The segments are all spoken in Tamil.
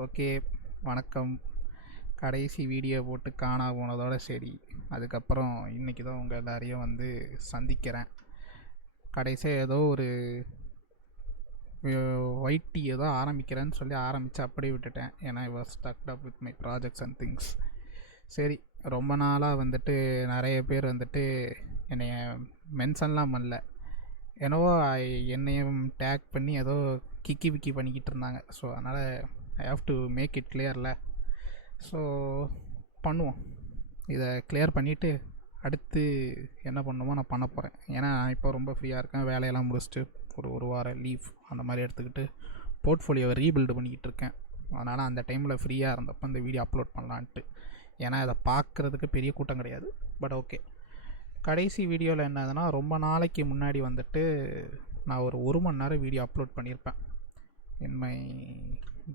ஓகே, வணக்கம். கடைசி வீடியோ போட்டு காணா போனதோட சரி. அதுக்கப்புறம் இன்றைக்கி தான் உங்கள் எல்லாரையும் வந்து சந்திக்கிறேன். கடைசியாக ஏதோ ஒரு ஒயிட் டீ ஏதோ ஆரம்பிக்கிறேன்னு சொல்லி ஆரம்பித்து அப்படியே விட்டுட்டேன். ஏன்னா I was stuck up with my projects and things. சரி, ரொம்ப நாளாக வந்துட்டு நிறைய பேர் வந்துட்டு என்னைய மென்ஷன்லாம் பண்ணல. என்னவோ என்னையும் டேக் பண்ணி ஏதோ கிக்கி விக்கி பண்ணிக்கிட்டு இருந்தாங்க. ஸோ அதனால் I have to make it கிளியர்ல. ஸோ பண்ணுவோம். இதை கிளியர் பண்ணிவிட்டு அடுத்து என்ன பண்ணுமோ நான் பண்ண போகிறேன். ஏன்னா நான் இப்போ ரொம்ப ஃப்ரீயாக இருக்கேன். வேலையெல்லாம் முடிச்சுட்டு ஒரு வாரம் லீவ் அந்த மாதிரி எடுத்துக்கிட்டு போர்ட்ஃபோலியோவை ரீபில்டு பண்ணிக்கிட்டு இருக்கேன். அதனால் அந்த டைமில் ஃப்ரீயாக இருந்தப்போ இந்த வீடியோ அப்லோட் பண்ணலான்ட்டு. ஏன்னா அதை பார்க்குறதுக்கு பெரிய கூட்டம் கிடையாது. பட் ஓகே, கடைசி வீடியோவில் என்னதுன்னா, ரொம்ப நாளைக்கு முன்னாடி வந்துட்டு நான் ஒரு மணி நேரம் வீடியோ அப்லோட் பண்ணியிருப்பேன். In my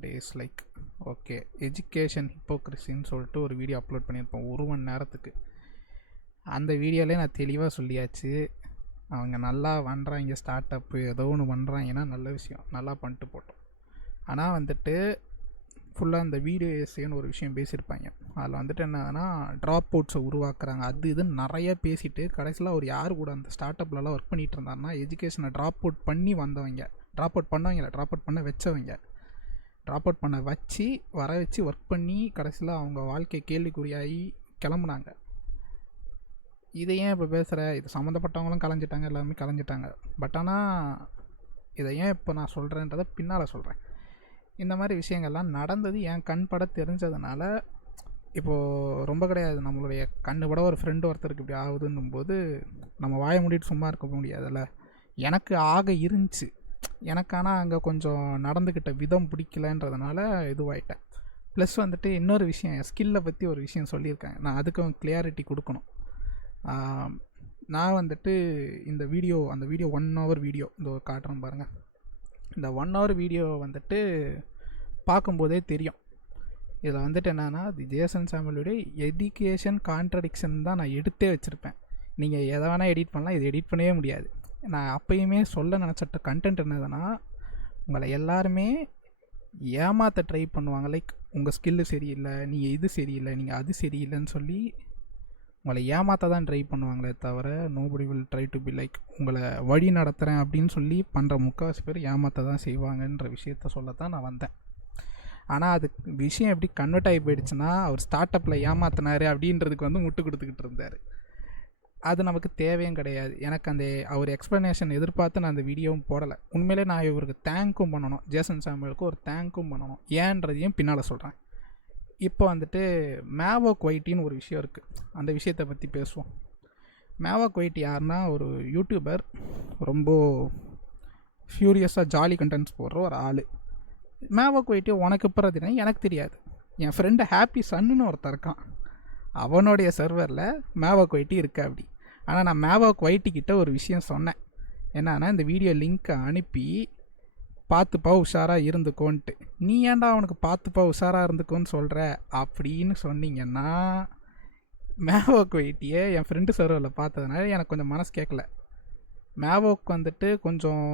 days like okay education ஹிப்போக்ரஸின்னு சொல்லிட்டு ஒரு வீடியோ அப்லோட் பண்ணியிருப்பேன் 1 மணி நேரத்துக்கு. அந்த வீடியோவிலே நான் தெளிவாக சொல்லியாச்சு, அவங்க நல்லா பண்ணுறாங்க, ஸ்டார்ட் அப்பு ஏதோ ஒன்று பண்ணுறாங்கன்னா நல்ல விஷயம், நல்லா பண்ணிட்டு போட்டோம். ஆனால் வந்துட்டு ஃபுல்லாக இந்த வீடியோ எஸ்ஏன்னு ஒரு விஷயம் பேசியிருப்பாங்க. அதில் வந்துட்டு என்னன்னா, ட்ராப் அவுட்ஸை உருவாக்குறாங்க, அது இதுன்னு நிறைய பேசிட்டு கடைசியில் அவர் யார் கூட அந்த ஸ்டார்ட் அப்லலாம் ஒர்க் பண்ணிகிட்டு இருந்தாருன்னா, எஜுகேஷனை ட்ராப் அவுட் பண்ணி வந்தவங்க, ட்ராப் அவுட் பண்ண வச்சவங்க, ட்ராப் அவுட் பண்ண வச்சு வர வச்சு ஒர்க் பண்ணி கடைசியில் அவங்க வாழ்க்கை கேள்விக்குறியாகி கிளம்புனாங்க. இதை ஏன் இப்போ பேசுகிற? இது சம்மந்தப்பட்டவங்களும் கலைஞ்சிட்டாங்க, எல்லாருமே கலைஞ்சிட்டாங்க. பட் ஆனால் இதை ஏன் இப்போ நான் சொல்கிறேன்றதை பின்னால் சொல்கிறேன். இந்த மாதிரி விஷயங்கள்லாம் நடந்தது என் கண் பட தெரிஞ்சதுனால, இப்போது ரொம்ப கிடையாது, நம்மளுடைய கண்ணு பட ஒரு ஃப்ரெண்டு ஒருத்தருக்கு இப்படி ஆகுதுன்னும் போது நம்ம வாயை மூடிட்டு சும்மா இருக்க முடியாதுல்ல. எனக்கு ஆக இருந்துச்சு, எனக்கு ஆனால் அங்கே கொஞ்சம் நடந்துக்கிட்ட விதம் பிடிக்கலன்றதுனால இதுவாயிட்டேன். ப்ளஸ் வந்துட்டு இன்னொரு விஷயம், என் ஸ்கில்லை பற்றி ஒரு விஷயம் சொல்லியிருக்கேன், நான் அதுக்கும் கிளியாரிட்டி கொடுக்கணும். நான் வந்துட்டு இந்த வீடியோ, அந்த வீடியோ 1 hour வீடியோ இந்த காட்டுறேன் பாருங்கள். இந்த 1 hour வீடியோ வந்துட்டு பார்க்கும்போதே தெரியும், இதில் வந்துட்டு என்னென்னா, தி ஜேசன் சாமுவேலுடைய எஜுகேஷன் கான்ட்ரடிக்ஷன் தான் நான் எடுத்தே வச்சுருப்பேன். நீங்கள் எதை வேணால் எடிட் பண்ணலாம், இது எடிட் பண்ணவே முடியாது. நான் அப்போயுமே சொல்ல நினச்சிட்ட கண்டென்ட் என்னதுன்னா, உங்களை எல்லாருமே ஏமாற்ற ட்ரை பண்ணுவாங்க. லைக் உங்கள் ஸ்கில்லு சரியில்லை, நீங்கள் இது சரியில்லை, நீங்கள் அது சரியில்லைன்னு சொல்லி உங்களை ஏமாற்ற தான் ட்ரை பண்ணுவாங்களே தவிர nobody will try to be like உங்களை வழி நடத்துகிறேன் அப்படின்னு சொல்லி பண்ணுற முக்கால்வாசி பேர் ஏமாற்ற தான் செய்வாங்கன்ற விஷயத்த சொல்லத்தான் நான் வந்தேன். ஆனால் அது விஷயம் எப்படி கன்வெர்ட் ஆகி போயிடுச்சுன்னா, அவர் ஸ்டார்ட் அப்பில் ஏமாத்தினார் அப்படின்றதுக்கு வந்து முட்டு கொடுத்துக்கிட்டு இருந்தார். அது நமக்கு தேவையும் கிடையாது. எனக்கு அந்த அவர் எக்ஸ்ப்ளனேஷன் எதிர்பார்த்து நான் அந்த வீடியோவும் போடலை. உண்மையிலே நான் இவருக்கு தேங்க்கும் பண்ணணும், ஜேசன் சாமுவேலுக்கு ஒரு தேங்க்கும் பண்ணணும். ஏன்றதையும் பின்னால் சொல்கிறேன். இப்போ வந்துட்டு மேவோக் ஒயிட்டின்னு ஒரு விஷயம் இருக்குது, அந்த விஷயத்தை பற்றி பேசுவோம். மேவோக் ஒயிட்டி யாருன்னா, ஒரு யூடியூபர், ரொம்ப ஃப்யூரியஸாக ஜாலி கண்டென்ட்ஸ் போடுற ஒரு ஆள். மேவோக் ஒயிட்டி உனக்கு பிறகுனா எனக்கு தெரியாது. என் ஃப்ரெண்டு ஹாப்பி சன்னு ஒருத்தர் இருக்கான், அவனுடைய சர்வரில் மேவோக் ஒயிட்டி இருக்கா அப்படி. ஆனால் நான் மேவோக் ஒயிட்டிக்கிட்ட ஒரு விஷயம் சொன்னேன், என்னன்னா இந்த வீடியோ லிங்க்கை அனுப்பி பார்த்துப்பா உஷாராக இருந்துக்கோன்ட்டு. நீ ஏன்டா அவனுக்கு பார்த்துப்பா உஷாராக இருந்துக்கோன்னு சொல்கிற அப்படின்னு சொன்னீங்கன்னா, மேவோக் வெயிட்டியை என் ஃப்ரெண்டு சர்வரில் பார்த்ததுனால எனக்கு கொஞ்சம் மனசு கேட்கல. மேவோக் வந்துட்டு கொஞ்சம்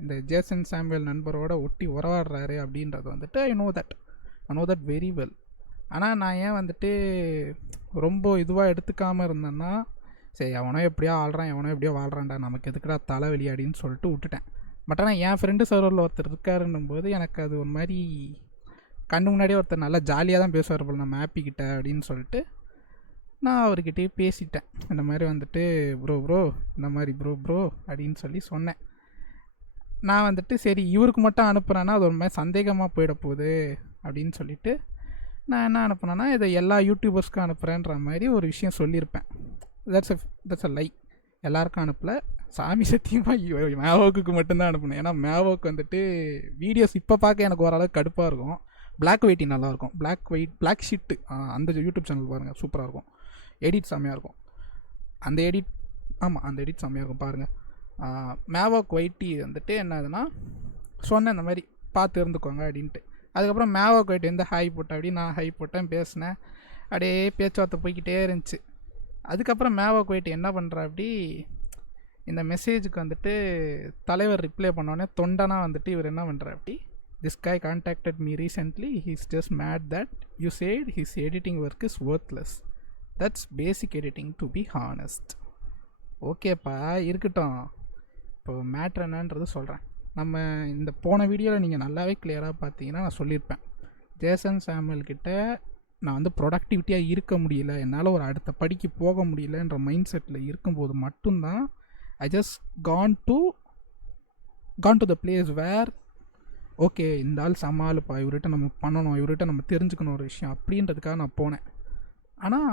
இந்த ஜேசன் சாமுவேல் நண்பரோட ஒட்டி உறவாடுறாரு அப்படின்றது வந்துட்டு I know that very well. ஆனால் நான் ஏன் வந்துட்டு ரொம்ப இதுவாக எடுத்துக்காமல் இருந்தேன்னா, சரி எவனோ எப்படியோ ஆள்றான், எவனோ எப்படியோ வாழ்கிறான்டா, நமக்கு எதுக்குடா தலைவலி அப்படின்னு சொல்லிட்டு விட்டுட்டேன். பட் ஆனால் என் ஃப்ரெண்டு சர்வரில் ஒருத்தர் இருக்காருன்னும் போது எனக்கு அது ஒரு மாதிரி கண்ணு முன்னாடியே ஒருத்தர் நல்லா ஜாலியாக தான் பேசுவார் போல் நம்ம ஹாப்பிக்கிட்ட அப்படின்னு சொல்லிட்டு நான் அவர்கிட்டயே பேசிட்டேன். இந்த மாதிரி வந்துட்டு ப்ரோ இந்த மாதிரி ப்ரோ அப்படின்னு சொல்லி சொன்னேன். நான் வந்துட்டு சரி இவருக்கு மட்டும் அனுப்புகிறேன்னா அது ஒரு மாதிரி சந்தேகமாக போயிட போகுது அப்படின்னு சொல்லிவிட்டு நான் என்ன அனுப்புனேன்னா, இதை எல்லா யூடியூபர்ஸ்க்கும் அனுப்புகிறேன்ற மாதிரி ஒரு விஷயம் சொல்லியிருப்பேன். தட்ஸ் அ லை. எல்லாருக்கும் அனுப்பலை, சாமி சத்தியமாக மேவோக்கு மட்டும்தான் அனுப்பணும். ஏன்னா மேவோக்கு வந்துட்டு வீடியோஸ் இப்போ பார்க்க எனக்கு ஓரளவுக்கு கடுப்பாக இருக்கும். பிளாக் ஒயிட்டி நல்லாயிருக்கும், பிளாக் ஷீட்டு அந்த யூடியூப் சேனல் பாருங்கள், சூப்பராக இருக்கும், எடிட் செம்மையாக இருக்கும். அந்த எடிட் செம்மையாக இருக்கும் பாருங்கள். மேவோக் ஒயிட்டி வந்துட்டு என்னதுன்னா சொன்னேன் இந்த மாதிரி பார்த்து இருந்துக்கோங்க அப்படின்ட்டு. அதுக்கப்புறம் மேவோக் ஒயிட்டி வந்து ஹாய் போட்டேன், அப்படி நான் ஹாய் போட்டேன், பேசினேன், அப்படியே பேச்சுவார்த்தை போய்கிட்டே இருந்துச்சு. அதுக்கப்புறம் மேவோக் ஒயிட்டி என்ன பண்ணுறா, அப்படி இந்த மெசேஜுக்கு வந்துட்டு தலைவர் ரிப்ளை பண்ணோடனே தொண்டனா வந்துட்டு இவர் என்ன பண்ணுறாரு, அப்படி this guy contacted me recently. He's just mad that you said his editing work is worthless. That's basic editing, to be honest. ஓகேப்பா, இருக்கட்டும். இப்போ மேட்ரு என்னன்றது சொல்கிறேன். நம்ம இந்த போன வீடியோவில் நீங்கள் நல்லாவே கிளியராக பார்த்தீங்கன்னா நான் சொல்லியிருப்பேன், ஜேசன் சாமுவேல் கிட்ட நான் வந்து ப்ரொடக்டிவிட்டியாக இருக்க முடியல, என்னால் ஒரு அடுத்த படிக்கு போக முடியலன்ற மைண்ட் செட்டில் இருக்கும்போது மட்டும்தான் I just gone to the place where okay, இந்த ஆள் சமாளுப்பா, இவர்கிட்ட நம்ம பண்ணணும், இவர்கிட்ட நம்ம தெரிஞ்சுக்கணும் ஒரு விஷயம் அப்படின்றதுக்காக நான் போனேன். ஆனால்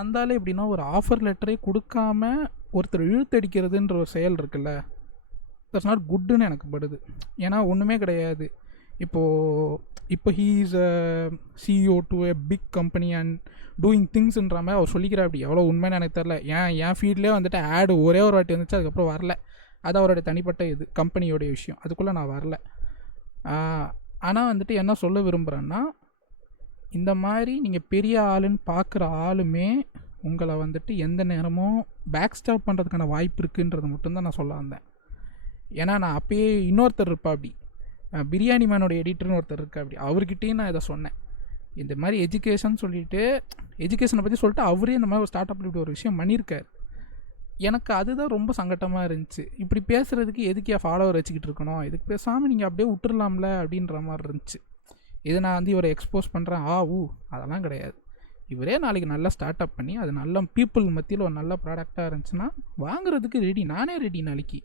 அந்த ஆள் எப்படின்னா, ஒரு ஆஃபர் லெட்டரே கொடுக்காம ஒருத்தர் இழுத்தடிக்கிறதுன்ற ஒரு செயல் இருக்குல்ல, தட்ஸ் நாட் குட்டுன்னு எனக்கு படுது. ஏன்னா ஒன்றுமே கிடையாது. இப்போ he is a CEO to a big company and doing திங்ஸ்ன்ற மாதிரி அவர் சொல்லிக்கிறார். அப்படி எவ்வளோ உண்மைன்னு எனக்கு தெரில. என் ஃபீல்ட்லேயே வந்துட்டு ஆடு ஒரே ஒரு வாட்டி வந்துச்சு, அதுக்கப்புறம் வரல. அது அவருடைய தனிப்பட்ட இது, கம்பெனியோடைய விஷயம், அதுக்குள்ளே நான் வரல. ஆனால் வந்துட்டு என்ன சொல்ல விரும்புகிறேன்னா, இந்த மாதிரி நீங்கள் பெரிய ஆளுன்னு பார்க்குற ஆளுமே உங்களை வந்துட்டு எந்த நேரமும் பேக் ஸ்டாப் பண்ணுறதுக்கான வாய்ப்பு இருக்குன்றது மட்டும்தான் நான் சொல்ல வந்தேன். ஏன்னா நான் அப்பயே இன்னொருத்தர் இருப்பா, அப்படி பிரியாணி மேனோட எடிட்டர்னு ஒருத்தர் இருக்கா, அப்படி அவர்கிட்டையும் நான் இதை சொன்னேன். இந்த மாதிரி எஜுகேஷன் சொல்லிவிட்டு, எஜுகேஷனை பற்றி சொல்லிட்டு அவரே இந்த மாதிரி ஒரு ஸ்டார்ட் அப்பில் இப்படி ஒரு விஷயம் பண்ணியிருக்கார். எனக்கு அதுதான் ரொம்ப சங்கட்டமாக இருந்துச்சு. இப்படி பேசுகிறதுக்கு எதுக்கு ஃபாலோவர் வச்சுக்கிட்டு இருக்கணும், இதுக்கு பேசாமல் நீங்கள் அப்படியே விட்டுறலாம்ல அப்படின்ற மாதிரி இருந்துச்சு. இதை நான் வந்து இவரை எக்ஸ்போஸ் பண்ணுறேன் அதெல்லாம் கிடையாது. இவரே நாளைக்கு நல்லா ஸ்டார்ட் அப் பண்ணி அது நல்ல பீப்புள் மத்தியில் ஒரு நல்ல ப்ராடக்டாக இருந்துச்சுன்னா வாங்குறதுக்கு ரெடி, நானே ரெடி நாளைக்கு.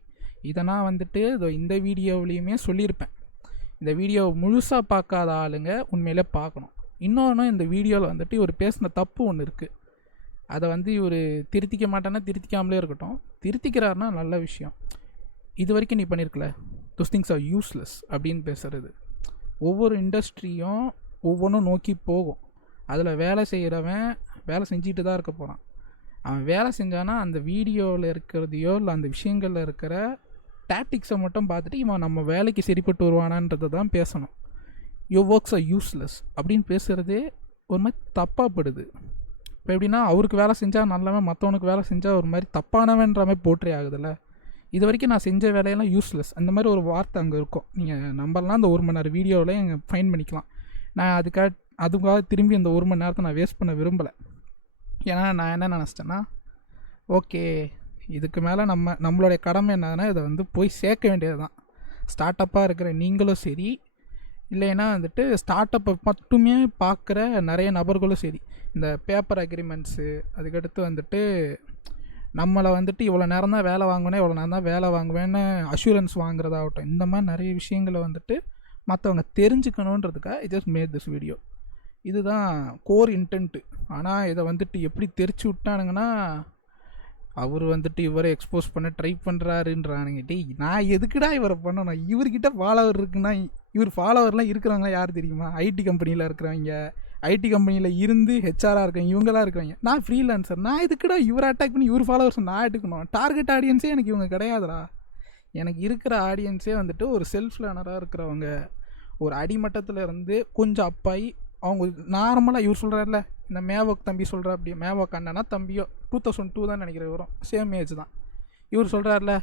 இதை நான் வந்துட்டு இந்த வீடியோவிலையுமே சொல்லியிருப்பேன். இந்த வீடியோவை முழுசாக பார்க்காத ஆளுங்க உண்மையிலே பார்க்கணும். இன்னொன்று, இந்த வீடியோவில் வந்துட்டு இவர் பேசின தப்பு ஒன்று இருக்குது. அதை வந்து இவர் திருத்திக்க மாட்டேன்னா திருத்திக்காமலே இருக்கட்டும், திருத்திக்கிறாருன்னா நல்ல விஷயம். இது வரைக்கும் நீ பண்ணியிருக்கல, those things are useless அப்படின்னு பேசுகிறது. ஒவ்வொரு இண்டஸ்ட்ரியும் ஒவ்வொன்றும் நோக்கி போகும். அதில் வேலை செய்கிறவன் வேலை செஞ்சுட்டு தான் இருக்க போகிறான். அவன் வேலை செஞ்சானா அந்த வீடியோவில் இருக்கிறதையோ இல்லை அந்த விஷயங்களில் இருக்கிற டாக்டிக்ஸை மட்டும் பார்த்துட்டு இவன் நம்ம வேலைக்கு சரிப்பட்டு வருவானான்றதை தான் பேசணும். யுவர் ஒர்க்ஸ் ஆர் யூஸ்லெஸ் அப்படின்னு பேசுகிறதே ஒரு மாதிரி தப்பாகப்படுது. இப்போ எப்படின்னா, அவருக்கு வேலை செஞ்சால் நல்லவன், மற்றவனுக்கு வேலை செஞ்சால் ஒரு மாதிரி தப்பானவன்ற மாதிரி போற்றே ஆகுதுல்ல. இது வரைக்கும் நான் செஞ்ச வேலையெல்லாம் யூஸ்லெஸ், அந்த மாதிரி ஒரு வார்த்தை அங்கே இருக்கும். நீங்கள் நம்பர்லாம் அந்த 1 மணி நேரம் வீடியோவில் எங்கள் ஃபைன் பண்ணிக்கலாம். நான் அதுக்காக திரும்பி அந்த 1 மணி நேரத்தை நான் வேஸ்ட் பண்ண விரும்பலை. ஏன்னா நான் என்ன நினச்சிட்டேன்னா, ஓகே இதுக்கு மேலே நம்மளுடைய கடமை என்னதுன்னா இதை வந்து போய் சேர்க்க வேண்டியது தான். ஸ்டார்ட் அப்பாக இருக்கிற நீங்களும் சரி, இல்லைன்னா வந்துட்டு ஸ்டார்ட் அப்பை மட்டுமே பார்க்குற நிறைய நபர்களும் சரி, இந்த பேப்பர் அக்ரிமெண்ட்ஸு, அதுக்கடுத்து வந்துட்டு நம்மளை வந்துட்டு இவ்வளோ நேரம் தான் வேலை வாங்குவேன், இவ்வளோ நேரம் தான் வேலை வாங்குவேன்னு அஷூரன்ஸ் வாங்குறதாகட்டும், இந்த மாதிரி நிறைய விஷயங்களை வந்துட்டு மற்றவங்க தெரிஞ்சுக்கணுன்றதுக்காக I just made this video. இதுதான் கோர் இன்டென்ட்டு. ஆனால் இதை வந்துட்டு எப்படி தெரிச்சு விட்டானுங்கன்னா, அவர் வந்துட்டு இவரை எக்ஸ்போஸ் பண்ண ட்ரை பண்ணுறாருன்றானுங்க. நான் எதுக்குடா இவரை பண்ணணும்? இவர்கிட்ட ஃபாலோவர் இருக்குன்னா, இவர் ஃபாலோவர்லாம் இருக்கிறவங்க யார் தெரியுமா? ஐடி கம்பெனியில் இருக்கிறவங்க, ஐடி கம்பெனியில் இருந்து ஹெச்ஆராக இருக்கவங்க, இவங்களாம் இருக்கிறவங்க. நான் ஃப்ரீலான்சர், நான் எதுக்குடா இவரை அட்டாக் பண்ணி இவர் ஃபாலோவர்ஸ் நான் எடுக்கணும்? டார்கெட் ஆடியன்ஸே எனக்கு இவங்க கிடையாதுடா. எனக்கு இருக்கிற ஆடியன்ஸே வந்துட்டு ஒரு செல்ஃப் லேர்னராக இருக்கிறவங்க, ஒரு அடிமட்டத்தில் இருந்து கொஞ்சம் அப்பாயி, அவங்க நார்மலாக இவர் சொல்கிறார்ல, இந்த மேவோக் தம்பி சொல்கிற அப்படி, மேவோக் அண்ணனா தம்பியோ 2002 தான் நினைக்கிறேன், வரும் சேம் ஏஜ் தான். இவர் சொல்கிறார்ல,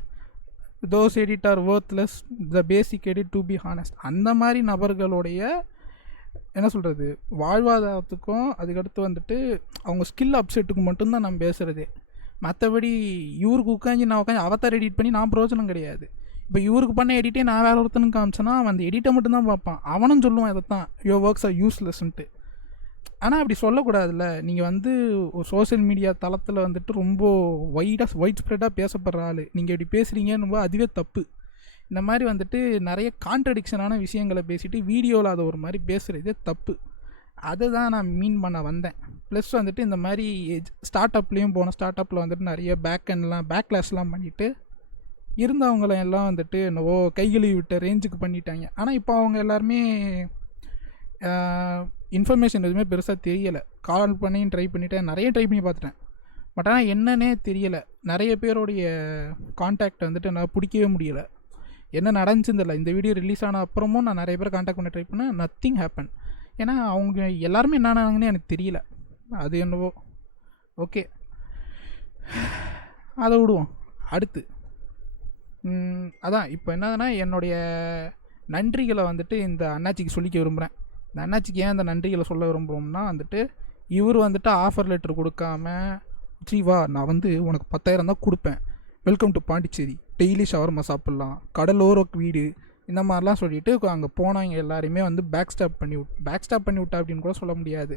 those edit are worthless, the basic edit to be honest. அந்த மாதிரி நபர்களுடைய என்ன சொல்கிறது, வாழ்வாதாரத்துக்கும் அதுக்கடுத்து வந்துட்டு அவங்க ஸ்கில் அப்செட்டுக்கு மட்டும்தான் நான் பேசுகிறதே. மற்றபடி இவருக்கு உட்காந்து நான் உட்காந்து அவத்தார் எடிட் பண்ணி நான் பிரயோஜனம் கிடையாது. இப்போ இவருக்கு பண்ண எடிட்டே நான் வேறு ஒருத்தனுக்கு காமிச்சேன்னா அவன் அந்த எடிட்டை மட்டும்தான் பார்ப்பான், அவனும் சொல்லுவான் இதை தான், யுவர் ஒர்க்ஸ் ஆர் யூஸ்லெஸ்ன்ட்டு. ஆனால் அப்படி சொல்லக்கூடாதுல்ல. நீங்கள் வந்து ஒரு சோஷியல் மீடியா தளத்தில் வந்துட்டு ரொம்ப ஒயிட் ஸ்ப்ரெட்டாக பேசப்படுற ஆள், நீங்கள் இப்படி பேசுகிறீங்கன்னு அதுவே தப்பு. இந்த மாதிரி வந்துட்டு நிறைய கான்ட்ரடிக்ஷனான விஷயங்களை பேசிவிட்டு வீடியோவில் அதை ஒரு மாதிரி பேசுகிறதே தப்பு. அதை தான் நான் மீன் பண்ண வந்தேன். ப்ளஸ் வந்துட்டு இந்த மாதிரி ஸ்டார்ட் அப்லேயும் போன ஸ்டார்ட் அப்பில் வந்துட்டு நிறைய பேக்லாஷ்லாம் பண்ணிவிட்டு இருந்தவங்கள எல்லாம் வந்துட்டு என்னவோ கைகழுவி விட்ட ரேஞ்சுக்கு பண்ணிட்டாங்க. ஆனால் இப்போ அவங்க எல்லாருமே இன்ஃபர்மேஷன் எதுவுமே பெருசாக தெரியலை. கால் பண்ணி ட்ரை பண்ணிவிட்டேன், நிறைய ட்ரை பண்ணி பார்த்துட்டேன். பட் ஆனால் என்னன்னே தெரியலை. நிறைய பேருடைய கான்டாக்ட் வந்துட்டு என்னால் பிடிக்கவே முடியலை. என்ன நடந்துச்சுன்னு தெரியல. இந்த வீடியோ ரிலீஸ் ஆன அப்புறமும் நான் நிறைய பேர் கான்டாக்ட் பண்ண ட்ரை பண்ணேன், நத்திங் ஹேப்பன். ஏன்னா அவங்க எல்லாருமே என்னன்னாங்கன்னு எனக்கு தெரியல. அது என்னவோ ஓகே, அதை விடுவோம். அடுத்து அதான் இப்போ என்னதுன்னா, என்னுடைய நன்றிகளை வந்துட்டு இந்த அண்ணாச்சிக்கு சொல்லிக்க விரும்புகிறேன். இந்த அண்ணாச்சிக்கு ஏன் இந்த நன்றிகளை சொல்ல விரும்புகிறோம்னா வந்துட்டு இவர் வந்துட்டு ஆஃபர் லெட்டர் கொடுக்காம ஜீவா நான் வந்து உனக்கு 10,000 தான் கொடுப்பேன், welcome to Pondicherry, daily shawarma சாப்பிட்லாம், கடலோர வீடு, இந்த மாதிரிலாம் சொல்லிவிட்டு அங்கே போனவங்க எல்லாருமே வந்து பேக் ஸ்டாப் பண்ணி விட்டா அப்படின்னு கூட சொல்ல முடியாது.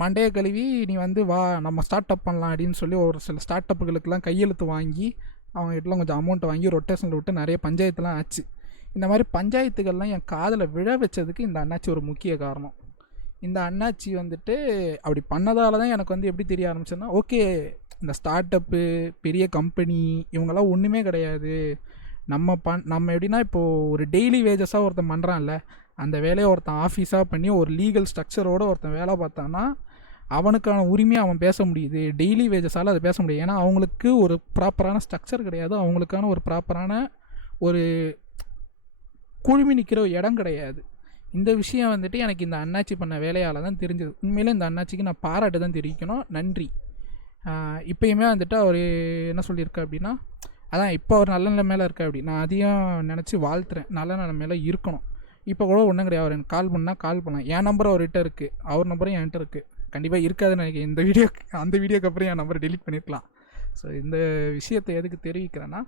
மண்டையை கழுவி நீ வந்து வா நம்ம ஸ்டார்ட் அப் பண்ணலாம் அப்படின்னு சொல்லி ஒரு சில ஸ்டார்ட் அப்புகளுக்கெல்லாம் கையெழுத்து வாங்கி அவங்ககிட்டலாம் கொஞ்சம் அமௌண்ட்டை வாங்கி ரொட்டேஷனில் விட்டு நிறைய பஞ்சாயத்துலாம் ஆச்சு. இந்த மாதிரி பஞ்சாயத்துகள்லாம் என் காதில் விழ வச்சதுக்கு இந்த அண்ணாச்சி ஒரு முக்கிய காரணம். இந்த அண்ணாச்சி வந்துட்டு அப்படி பண்ணதால தான் எனக்கு வந்து எப்படி தெரிய ஆரம்பிச்சேன்னா, ஓகே இந்த ஸ்டார்ட் அப்பு பெரிய கம்பெனி இவங்கெல்லாம் ஒன்றுமே கிடையாது. நம்ம எப்படின்னா இப்போது ஒரு டெய்லி வேஜஸாக ஒருத்தன் பண்ணுறான்ல, அந்த வேலையை ஒருத்தன் ஆஃபீஸாக பண்ணி ஒரு லீகல் ஸ்ட்ரக்சரோடு ஒருத்தன் வேலை பார்த்தான்னா அவனுக்கான உரிமையை அவன் பேச முடியுது. டெய்லி வேஜஸால் அதை பேச முடியும். ஏன்னா அவங்களுக்கு ஒரு ப்ராப்பரான ஸ்ட்ரக்சர் கிடையாது, அவங்களுக்கான ஒரு ப்ராப்பரான ஒரு குழுமி நிற்கிற இடம் கிடையாது. இந்த விஷயம் வந்துட்டு எனக்கு இந்த அண்ணாச்சி பண்ண வேலையால் தான் தெரிஞ்சது. உண்மையிலே இந்த அண்ணாச்சிக்கு நான் பாராட்டு தான் தெரிவிக்கணும், நன்றி. இப்போயுமே வந்துட்டு அவர் என்ன சொல்லியிருக்கா அப்படின்னா, அதான் இப்போ அவர் நல்ல நிலைமையில இருக்கா அப்படி நான் அதையும் நினச்சி வாழ்த்துறேன். நல்ல நிலைமையில இருக்கணும். இப்போ கூட ஒன்றும் கிடையாது, அவர் எனக்கு கால் பண்ணலாம். என் நம்பர் அவர்கிட்ட இருக்குது, அவர் நம்பரும் என்கிட்ட இருக்குது. கண்டிப்பாக இருக்காதுன்னு நினைக்கிறேன். அந்த வீடியோக்கு அப்புறம் என் நம்பரை டெலிட் பண்ணியிருக்கலாம். ஸோ இந்த விஷயத்தை எதுக்கு தெரிவிக்கிறேன்னா,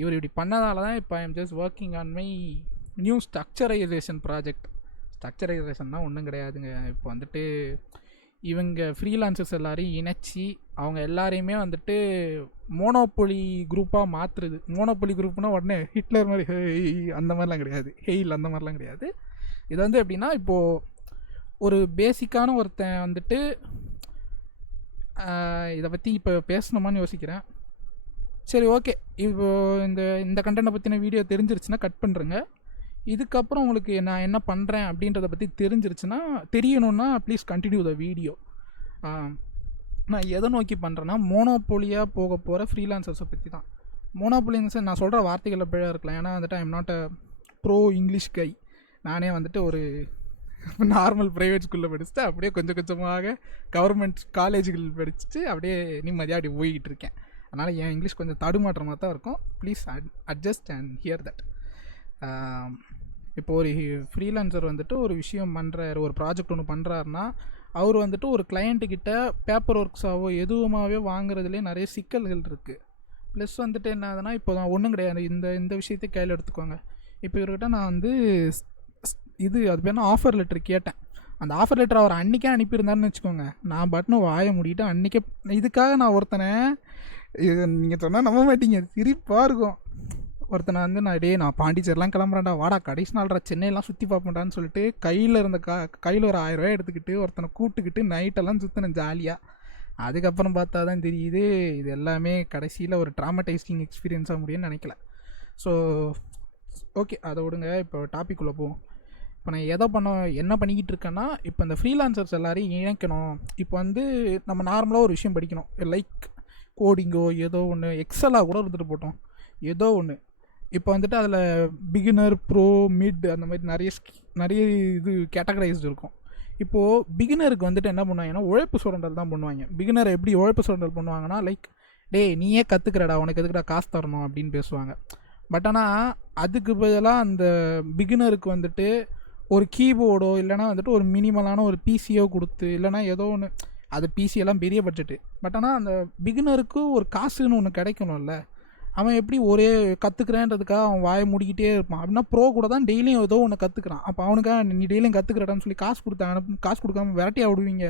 இவர் இப்படி பண்ணதால தான் இப்போ I am just working on my new structurization project. ஸ்ட்ரக்சரைசேஷன்னா ஒன்றும் கிடையாதுங்க. இப்போ வந்துட்டு இவங்க ஃப்ரீலான்சர்ஸ் எல்லாரையும் இணைச்சி அவங்க எல்லாரையுமே வந்துட்டு மோனோபொலி குரூப்பாக மாற்றுறது. மோனோபொலி குரூப்னால் உடனே ஹிட்லர் மாதிரி அந்த மாதிரிலாம் கிடையாது, ஹெயில் அந்த மாதிரிலாம் கிடையாது. இது வந்து எப்படின்னா, இப்போது ஒரு பேசிக்கான ஒருத்தன் வந்துட்டு இதை பற்றி இப்போ பேசணுமான்னு யோசிக்கிறேன். சரி ஓகே, இப்போது இந்த கண்டென்ட்டை பற்றின வீடியோ தெரிஞ்சிருச்சுன்னா கட் பண்ணுறேங்க. இதுக்கப்புறம் உங்களுக்கு நான் என்ன பண்ணுறேன் அப்படின்றத பற்றி தெரியணுன்னா ப்ளீஸ் கண்டினியூ த வீடியோ. நான் எதை நோக்கி பண்ணுறேன்னா, மோனோபோலியாக போக போகிற ஃப்ரீலான்சர்ஸை பற்றி தான். மோனோபோலிங்ஸ் நான் சொல்கிற வார்த்தைகளில் பிழை இருக்கலாம், ஏன்னா வந்துட்டு I am not a pro English guy. நானே வந்துட்டு ஒரு நார்மல் ப்ரைவேட் ஸ்கூலில் படிச்சுட்டு அப்படியே கொஞ்சம் கொஞ்சமாக கவர்மெண்ட் காலேஜுகள் படிச்சுட்டு அப்படியே நிம்மதியாக அப்படி போய்கிட்டு இருக்கேன். அதனால் என் இங்கிலீஷ் கொஞ்சம் தடுமாற்றமாக தான் இருக்கும். Please adjust and hear that. இப்போ ஒரு ஃப்ரீலான்சர் வந்துட்டு ஒரு விஷயம் பண்ணுறாரு, ஒரு ப்ராஜெக்ட் ஒன்று பண்ணுறாருன்னா அவர் வந்துட்டு ஒரு கிளையண்ட்டுக்கிட்ட பேப்பர் ஒர்க்ஸாவோ எதுவுமாகவே வாங்குறதுலேயே நிறைய சிக்கல்கள் இருக்குது. ப்ளஸ் வந்துட்டு என்ன ஆகுதுன்னா, இப்போ நான் ஒன்றும் கிடையாது, இந்த விஷயத்தை கையில் எடுத்துக்கோங்க. இப்போ இவர்கிட்ட நான் வந்து அது பேர் ஆஃபர் லெட்டர் கேட்டேன். அந்த ஆஃபர் லெட்டர் அவர் அன்றைக்கே அனுப்பியிருந்தாருன்னு வச்சுக்கோங்க, நான் பட்னு வாயை மூடிட்டு அன்றைக்கே இதுக்காக நான் ஒருத்தனை, இது நீங்கள் சொன்னால் நம்ப மாட்டீங்க, சிரிப்பாக இருக்கும். ஒருத்தனை வந்து நான் பாண்டிச்சேரிலாம் கிளம்புறேன்டா, வாடா கடைசி நாள்ரா சென்னையெல்லாம் சுற்றி பார்ப்பேன்டான்னு சொல்லிட்டு கையில் ஒரு 1000 ரூபாய் எடுத்துக்கிட்டு ஒருத்தனை கூப்பிட்டுக்கிட்டு நைட்டெல்லாம் சுற்றினேன் ஜாலியாக. அதுக்கப்புறம் பார்த்தா தான் தெரியுது இது எல்லாமே கடைசியில் ஒரு ட்ராமடைசிங் எக்ஸ்பீரியன்ஸாக முடியும்னு நினைக்கல. ஸோ ஓகே, அதை விடுங்க. இப்போ டாபிக்குள்ளே போவோம். இப்போ நான் என்ன பண்ணிக்கிட்டு இருக்கேன்னா, இப்போ இந்த ஃப்ரீலான்சர்ஸ் எல்லாரையும் இணைக்கணும். இப்போ வந்து நம்ம நார்மலாக ஒரு விஷயம் படிக்கணும், லைக் கோடிங்கோ ஏதோ ஒன்று, எக்ஸலாக கூட இருந்துட்டு போட்டோம், ஏதோ ஒன்று. இப்போ வந்துட்டு அதில் பிகினர், ப்ரோ, மிட் அந்த மாதிரி நிறைய இது கேட்டகரைஸ்டு இருக்கும். இப்போது பிகினருக்கு வந்துட்டு என்ன பண்ணுவாங்கன்னா, உழைப்பு சுரண்டல் தான் பண்ணுவாங்க. பிகினரை எப்படி உழைப்பு சுரண்டல் பண்ணுவாங்கன்னா, லைக் நீயே கற்றுக்கிறடா, உனக்கு எதுக்குடா காசு தரணும் அப்படின்னு பேசுவாங்க. பட் ஆனால் அதுக்கு பதிலாக அந்த பிகினருக்கு வந்துட்டு ஒரு கீபோர்டோ இல்லைனா வந்துட்டு ஒரு மினிமலான ஒரு பிசியோ கொடுத்து, இல்லைனா ஏதோ ஒன்று, அது பிசியெல்லாம் பெரிய பட்ஜெட்டு, பட் ஆனால் அந்த பிகினருக்கு ஒரு காசுன்னு ஒன்று கிடைக்கணும்ல. அவன் எப்படி ஒரே கற்றுக்கிறேன்றதுக்காக அவன் வாயை மூடிக்கிட்டே இருப்பான். அப்படின்னா ப்ரோ கூட தான் டெய்லியும் ஏதோ ஒன்று கற்றுக்குறான். அப்போ அவனுக்காக நீ டெய்லியும் கற்றுக்கிறடான்னு சொல்லி காசு கொடுக்காம விரட்டியாக விடுவீங்க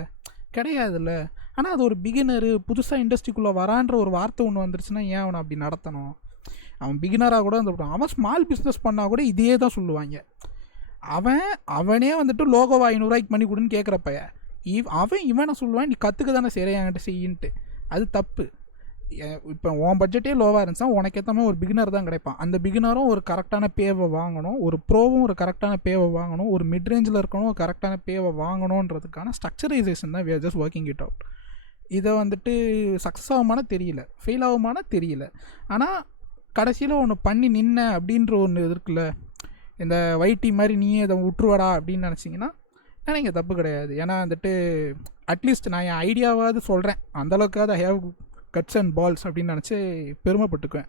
கிடையாதுல்ல. ஆனால் அது ஒரு பிகினரு புதுசாக இண்டஸ்ட்ரிக்குள்ளே வரான்ற ஒரு வார்த்தை ஒன்று வந்துருச்சுன்னா ஏன் அவனை அப்படி நடத்தணும்? அவன் பிகினராக கூட அவன் ஸ்மால் பிஸ்னஸ் பண்ணால் கூட இதே தான் சொல்லுவாங்க. அவனே வந்துட்டு லோகோவா 500 ரூபாய்க்கு பண்ணி கொடுன்னு கேட்குறப்ப இவனை சொல்லுவான், நீ கற்றுக்க தானே சரி என்கிட்ட செய்யின்ட்டு. அது தப்பு. இப்போ உன் பட்ஜெட்டே லோவாக இருந்துச்சா உனக்கு ஏற்ற மாதிரி ஒரு பிகினர் தான் கிடைப்பான். அந்த பிகினரும் ஒரு கரெக்டான பேவை வாங்கணும், ஒரு ப்ரோவும் ஒரு கரெக்டான பேவை வாங்கணும், ஒரு மிட் ரேஞ்சில் இருக்கணும் ஒரு கரெக்டான பேவை வாங்கணுன்றதுக்கான ஸ்ட்ரக்சரைசேஷன் தான் we are just working it out. இதை வந்துட்டு சக்ஸஸ் ஆகுமானா தெரியல, ஃபெயில் ஆகுமானா தெரியல. ஆனால் கடைசியில் ஒன்று பண்ணி நின்ன அப்படின்ற ஒன்று இருக்குல்ல, இந்த வைட்டி மாதிரி நீயே இதை விட்டுருவாடா அப்படின்னு நினச்சிங்கன்னா நீங்கள் தப்பு கிடையாது. ஏன்னா வந்துட்டு அட்லீஸ்ட் நான் என் ஐடியாவாவது சொல்கிறேன், அந்தளவுக்காவது I have guts and balls அப்படின்னு நினச்சி பெருமைப்பட்டுக்குவேன்.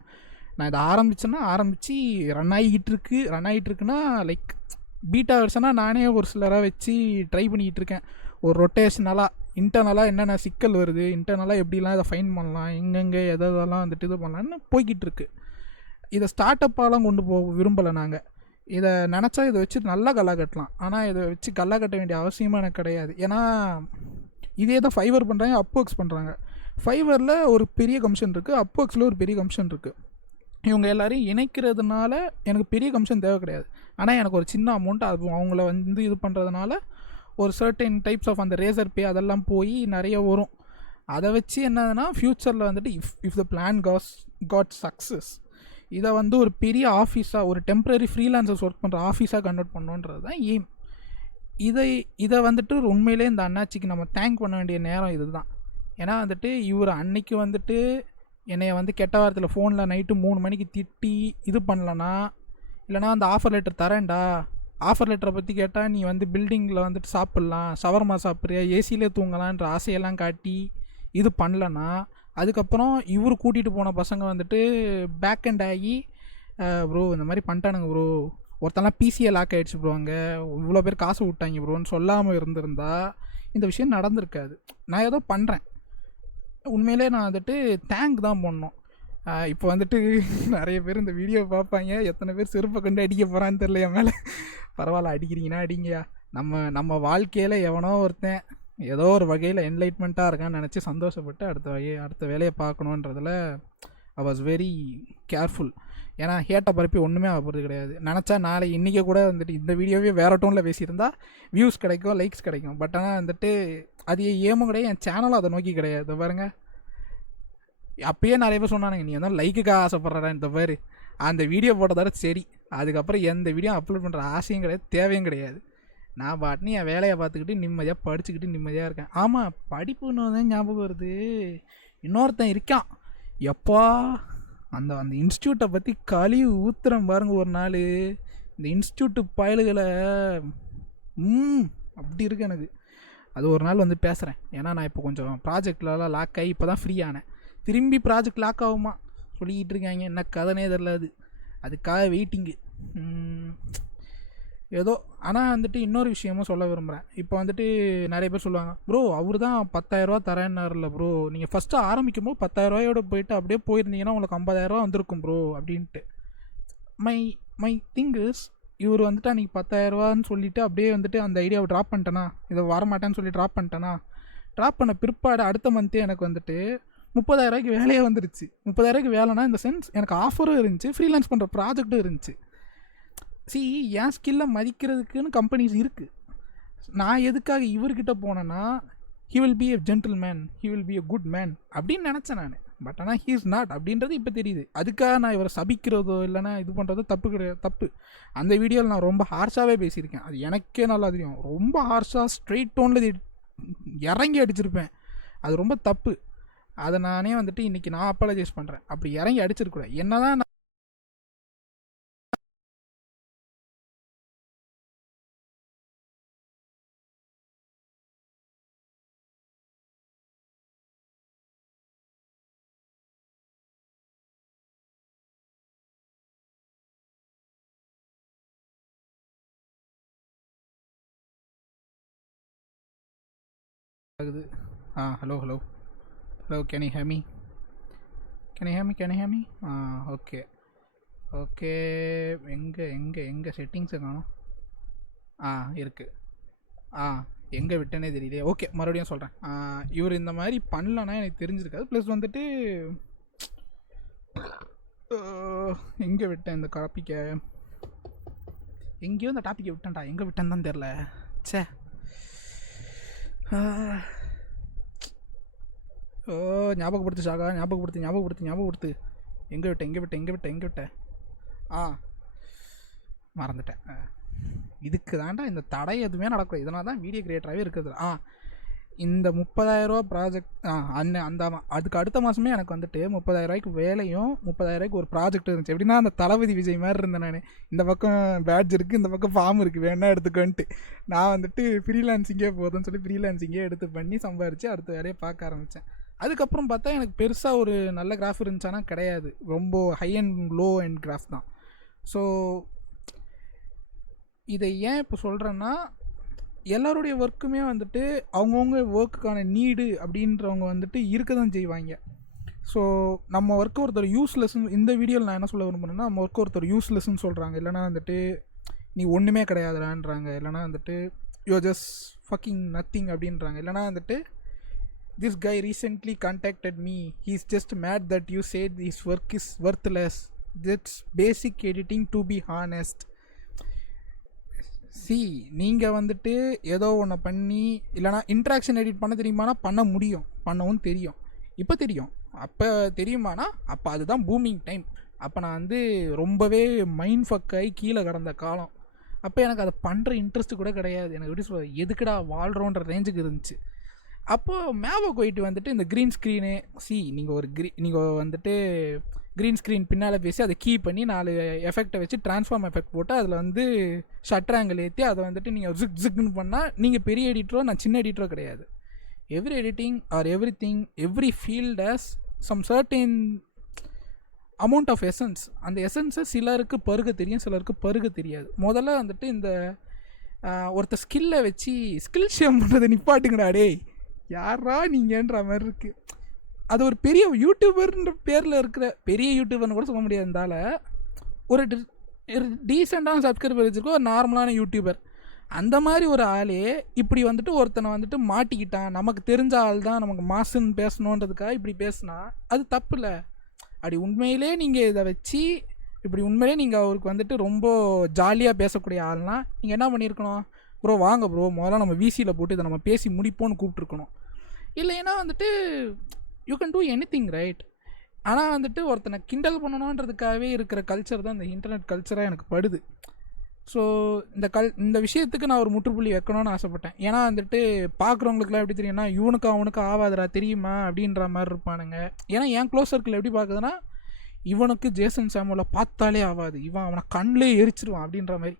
நான் இதை ஆரம்பித்து ரன் ஆகிட்டு இருக்குன்னா லைக் பீட்டா வெர்ஷனாக நானே ஒரு சிலராக வச்சு ட்ரை பண்ணிக்கிட்டு இருக்கேன். ஒரு ரொட்டேஷனலாக இன்டர்னலாக என்னென்ன சிக்கல் வருது, இன்டர்னலாக எப்படிலாம் இதை ஃபைன் பண்ணலாம், எங்கெங்கே எதெல்லாம் வந்துட்டு இது பண்ணலான்னு போய்கிட்டு இருக்கு. இதை ஸ்டார்ட் அப்பாலாம் கொண்டு போக விரும்பலை. நாங்கள் இதை நினச்சா இதை வச்சு நல்லா கல்லா கட்டலாம். ஆனால் இதை வச்சு கல்லா கட்ட வேண்டிய அவசியமாக எனக்கு கிடையாது. ஏன்னா இதே தான் ஃபைவர் பண்ணுறாங்க, அப்ஒர்க்ஸ் பண்ணுறாங்க. ஃபைவரில் ஒரு பெரிய கமிஷன் இருக்குது, அப்ஒர்க்ஸில் ஒரு பெரிய கமிஷன் இருக்குது. இவங்க எல்லோரையும் இணைக்கிறதுனால எனக்கு பெரிய கமிஷன் தேவை கிடையாது. ஆனால் எனக்கு ஒரு சின்ன அமௌண்ட் அது அவங்கள வந்து இது பண்ணுறதுனால ஒரு சர்டைன் டைப்ஸ் ஆஃப் அந்த ரேசர் பே அதெல்லாம் போய் நிறைய வரும். அதை வச்சு என்னதுன்னா ஃப்யூச்சரில் வந்துட்டு if the plan got success, இதை வந்து ஒரு பெரிய ஆஃபீஸாக, ஒரு டெம்ப்ரரி ஃப்ரீலான்சர்ஸ் ஒர்க் பண்ணுற ஆஃபீஸாக கன்வெர்ட் பண்ணணுன்றது தான் எய்ம். இதை வந்துட்டு உண்மையிலே இந்த அண்ணாச்சிக்கு நம்ம தேங்க் பண்ண வேண்டிய நேரம் இது தான். ஏன்னா வந்துட்டு இவர் அன்னைக்கு வந்துட்டு என்னைய வந்து கெட்ட வாரத்தில் ஃபோனில் நைட்டு 3 மணிக்கு திட்டி இது பண்ணலன்னா, இல்லைனா அந்த ஆஃபர் லெட்டர் தரேன்டா, ஆஃபர் லெட்டரை பற்றி கேட்டால் நீ வந்து பில்டிங்கில் வந்துட்டு சாப்பிட்லாம், ஷவர்மா சாப்பிட்றியா, ஏசியிலே தூங்கலான்ற ஆசையெல்லாம் காட்டி இது பண்ணலன்னா, அதுக்கப்புறம் இவர் கூட்டிகிட்டு போன பசங்க வந்துட்டு பேக் அண்ட் ஆகி ப்ரோ இந்த மாதிரி பண்ணிட்டானுங்க ப்ரோ, ஒருத்தெல்லாம் பிசிஏ லாக் ஆகிடுச்சு ப்ரோ, அங்கே இவ்வளோ பேர் காசு விட்டாங்க ப்ரோன்னு சொல்லாமல் இருந்திருந்தா இந்த விஷயம் நடந்திருக்காது. நான் ஏதோ பண்ணுறேன், உண்மையிலே நான் வந்துட்டு தேங்க் தான் பண்ணோம். இப்போ வந்துட்டு நிறைய பேர் இந்த வீடியோ பார்ப்பாங்க, எத்தனை பேர் செருப்பை கண்டு அடிக்க போகிறான்னு தெரியல என் மேலே. பரவாயில்ல, அடிக்கிறீங்கன்னா அடிங்கயா. நம்ம வாழ்க்கையில் எவனோ ஒருத்தன் ஏதோ ஒரு வகையில் என்லைட்மெண்ட்டாக இருக்கான்னு நினச்சி சந்தோஷப்பட்டு அடுத்த வேலையை பார்க்கணுன்றதில் ஐ வாஸ் வெரி கேர்ஃபுல். ஏன்னா ஹேட்டை பரப்பி ஒன்றுமே ஆகிறது கிடையாது. நினச்சா நாளை இன்றைக்கி கூட வந்துட்டு இந்த வீடியோவே வேறு டோனில் பேசியிருந்தா வியூஸ் கிடைக்கும், லைக்ஸ் கிடைக்கும். பட் ஆனால் வந்துட்டு அது ஏமும் கிடையாது, என் சேனலும் அதை நோக்கி கிடையாது. பாருங்க, அப்பயே நிறைய பேர் சொன்னானுங்க நீ வந்து லைக்குக்காக ஆசைப்பட்றா, இந்த பாரு அந்த வீடியோ போட்டதோட சரி, அதுக்கப்புறம் எந்த வீடியோ அப்லோட் பண்ணுற ஆசையும் கிடையாது, தேவையும் கிடையாது. நான் பாட்டுன்னு என் வேலையை பார்த்துக்கிட்டு நிம்மதியாக படிச்சுக்கிட்டு நிம்மதியாக இருக்கேன். ஆமாம், படிப்புன்னு தான் ஞாபகம் வருது, இன்னொருத்தன் இருக்கான் எப்பா அந்த இன்ஸ்டியூட்டை பற்றி கழிவு ஊத்துறேன் பாருங்க ஒரு நாள். இந்த இன்ஸ்டியூட்டு பயலுகளை அப்படி இருக்கு எனக்கு. அது ஒரு நாள் வந்து பேசுகிறேன். ஏன்னா நான் இப்போ கொஞ்சம் ப்ராஜெக்ட்லலாம் லாக் ஆகி இப்போ தான் ஃப்ரீ ஆனேன். திரும்பி ப்ராஜெக்ட் லாக் ஆகுமா சொல்லிக்கிட்டு இருக்காங்க, என்ன கதனே தெரில. அதுக்காக வெயிட்டிங்கு ஏதோ. ஆனால் வந்துட்டு இன்னொரு விஷயமும் சொல்ல விரும்புகிறேன். இப்போ வந்துட்டு நிறைய பேர் சொல்லுவாங்க, ப்ரோ அவர் தான் 10,000 தரேன்னார்ல ப்ரோ, நீங்கள் ஃபஸ்ட்டு ஆரம்பிக்கும் போது 10,000 போயிட்டு அப்படியே போயிருந்தீங்கன்னா உங்களுக்கு 50,000 வந்திருக்கும் ப்ரோ அப்படின்ட்டு. மை திங் இஸ், இவர் வந்துட்டு அன்றைக்கி 10,000 சொல்லிவிட்டு அப்படியே வந்துட்டு அந்த ஐடியாவை ட்ராப் பண்ணிட்டேனா, இதை வரமாட்டேன்னு சொல்லி ட்ராப் பண்ணிட்டேனா, ட்ராப் பண்ண பிற்பாடு அடுத்த மந்த்தே எனக்கு வந்துட்டு 30,000 வேலையே வந்துருச்சு. 30,000 வேலைனா இந்த சென்ஸ் எனக்கு ஆஃபரும் இருந்துச்சு, ஃப்ரீலான்ஸ் பண்ணுற ப்ராஜெக்டும் இருந்துச்சு. என் ஸ்கில்லை மதிக்கிறதுக்குன்னு கம்பெனிஸ் இருக்குது. நான் எதுக்காக இவர்கிட்ட போனேன்னா, he will be a gentle man, he will be a good man அப்படின்னு நினச்சேன் நான். பட் ஆனால் ஹீ இஸ் நாட் அப்படின்றது இப்போ தெரியுது. அதுக்காக நான் இவரை சபிக்கிறதோ இல்லைனா இது பண்ணுறதோ தப்பு கிடையாது, தப்பு. அந்த வீடியோவில் நான் ரொம்ப ஹார்ஷாகவே பேசியிருக்கேன், அது எனக்கே நல்லா தெரியும். ரொம்ப ஹார்ஷாக ஸ்ட்ரெயிட் டோனில் இறங்கி அடிச்சிருப்பேன், அது ரொம்ப தப்பு. அதை நானே வந்துட்டு இன்றைக்கி நான் அப்பாலஜைஸ் பண்ணுறேன். அப்படி இறங்கி அடிச்சிருக்கூடாது. என்ன தான் ஆகுது. Hello, can you hear me? Okay. எங்கே செட்டிங்ஸை காணும்? இருக்குது. எங்கே விட்டேனே தெரியலையே. ஓகே, மறுபடியும் சொல்கிறேன். இவர் இந்த மாதிரி பண்ணலன்னா எனக்கு தெரிஞ்சிருக்காது. ப்ளஸ் வந்துட்டு எங்கே விட்டேன் இந்த டாப்பிக்கை? எங்கேயோ இந்த டாப்பிக்கை விட்டேன்டா, எங்கே விட்டேன்னு தான் தெரில. சே, ஞாபகப்படுத்து சாகா, ஞாபகப்படுத்து. எங்கே விட்டேன்? மறந்துட்டேன். இதுக்கு தாண்டா இந்த தடை எதுவுமே நடக்கும். இதனால தான் வீடியோ கிரியேட்டராகவே இருக்குது. இந்த 30,000 ப்ராஜெக்ட் அதுக்கு அடுத்த மாதமே எனக்கு வந்துட்டு 30,000 வேலையும் 30,000 ஒரு ப்ராஜெக்ட் இருந்துச்சு. எப்படின்னா அந்த தளபதி விஜய் மாதிரி இருந்தேன் நான். இந்த பக்கம் பேட்ஜ் இருக்குது, இந்த பக்கம் ஃபார்ம் இருக்குது, வேணா எடுத்துக்கோன்ட்டு நான் வந்துட்டு ஃப்ரீலான்சிங்கே போதும்னு சொல்லி ஃப்ரீலான்சிங்கே எடுத்து பண்ணி சம்பாரித்து அடுத்த வேலையை பார்க்க ஆரம்பித்தேன். அதுக்கப்புறம் பார்த்தா எனக்கு பெருசாக ஒரு நல்ல கிராஃப் இருந்துச்சானா கிடையாது, ரொம்ப high and low and graph தான். ஸோ இதை ஏன் இப்போ சொல்கிறேன்னா, எல்லாருடைய ஒர்க்குமே வந்துட்டு அவங்கவுங்க ஒர்க்குக்கான நீடு அப்படின்றவங்க வந்துட்டு இருக்க தான் செய்வாங்க. ஸோ நம்ம ஒர்க்கு ஒருத்தர் யூஸ்லெஸ்ன்னு இந்த வீடியோவில் நான் என்ன சொல்ல விரும்புகிறேன்னா, நம்ம ஒர்க்கு ஒருத்தர் யூஸ்லெஸ்ன்னு சொல்கிறாங்க, இல்லைனா வந்துட்டு நீ ஒன்றுமே கிடையாதுடான்றாங்க, இல்லைனா வந்துட்டு யூ ஜஸ்ட் ஃபக்கிங் நத்திங் அப்படின்றாங்க, இல்லைனா வந்துட்டு this guy recently contacted me, he's just mad that you said his work is worthless, that's basic editing to be honest. C நீங்கள் வந்துட்டு ஏதோ ஒன்று பண்ணி, இல்லைனா இன்ட்ராக்ஷன் எடிட் பண்ண தெரியுமானா பண்ண முடியும், பண்ணவும் தெரியும். இப்போ தெரியும், அப்போ தெரியுமானா அப்போ அதுதான் பூமிங் டைம். அப்போ நான் வந்து ரொம்பவே மைண்ட் ஃபக்காகி கீழே கடந்த காலம். அப்போ எனக்கு அதை பண்ணுற இன்ட்ரெஸ்ட் கூட கிடையாது. எனக்கு எப்படி சொல்ல, எதுக்குடா வாழ்கிறோன்ற ரேஞ்சுக்கு இருந்துச்சு. அப்போது மேவோ போயிட்டு வந்துட்டு இந்த க்ரீன் ஸ்க்ரீனு, நீங்கள் வந்துட்டு க்ரீன் ஸ்க்ரீன் பின்னால் பேசி அதை கீ பண்ணி 4 எஃபெக்டை வச்சு ட்ரான்ஸ்ஃபார்ம் எஃபெக்ட் போட்டு அதில் வந்து ஷட்டர் ஆங்கிள் ஏற்றி அதை வந்துட்டு நீங்கள் ஜிக்னு பண்ணால் நீங்கள் பெரிய எடிட்டரோ, நான் சின்ன எடிட்டரோ கிடையாது. Every editing or every thing, every field has some certain amount of essence. அந்த எசன்ஸை சிலருக்கு பருக தெரியும், சிலருக்கு பருக தெரியாது. முதல்ல வந்துட்டு இந்த ஒருத்தர் ஸ்கில்லை வச்சு ஸ்கில் ஷேம் பண்ணுறதை நிப்பாட்டுங்கடா டே, யாரா நீங்கன்ற மாதிரி இருக்குது. அது ஒரு பெரிய யூடியூபர்ன்ற பேரில் இருக்கிற பெரிய யூடியூபர்னு கூட சொல்ல முடியாது, இருந்தால ஒரு டீசெண்டான சப்ஸ்கிரைபர் வச்சுருக்கோம், ஒரு நார்மலான யூடியூபர். அந்த மாதிரி ஒரு ஆளே இப்படி வந்துட்டு ஒருத்தனை வந்துட்டு மாட்டிக்கிட்டான், நமக்கு தெரிஞ்ச ஆள் தான் நமக்கு மாசுன்னு பேசணுன்றதுக்காக இப்படி பேசுனா அது தப்பு இல்லை. அப்படி உண்மையிலே நீங்கள் இதை வச்சு இப்படி உண்மையிலே நீங்கள் அவருக்கு வந்துட்டு ரொம்ப ஜாலியாக பேசக்கூடிய ஆள்னால் நீங்கள் என்ன பண்ணியிருக்கணும், ப்ரோ வாங்க ப்ரோ முதல்ல நம்ம விசியில் போட்டு இதை நம்ம பேசி முடிப்போன்னு கூப்பிட்ருக்கணும். இல்லைன்னா வந்துட்டு you can do any thing right. ஆனால் வந்துட்டு ஒருத்தனை கிண்டல் பண்ணணுன்றதுக்காகவே இருக்கிற கல்ச்சர் தான் இந்த இன்டர்நெட் கல்ச்சராக எனக்கு படுது. ஸோ இந்த விஷயத்துக்கு நான் ஒரு முற்றுப்புள்ளி வைக்கணும்னு ஆசைப்பட்டேன். ஏன்னா வந்துட்டு பார்க்குறவங்களுக்குலாம் எப்படி தெரியும்னா, இவனுக்கு அவனுக்கு ஆகாதரா தெரியுமா அப்படின்ற மாதிரி இருப்பானுங்க. ஏன்னா என் க்ளோஸ் சர்க்கிள் எப்படி பார்க்குதுன்னா, இவனுக்கு ஜேசன் சாமுவலை பார்த்தாலே ஆகாது, அவனை கண்ணிலே எரிச்சிருவான் அப்படின்ற மாதிரி.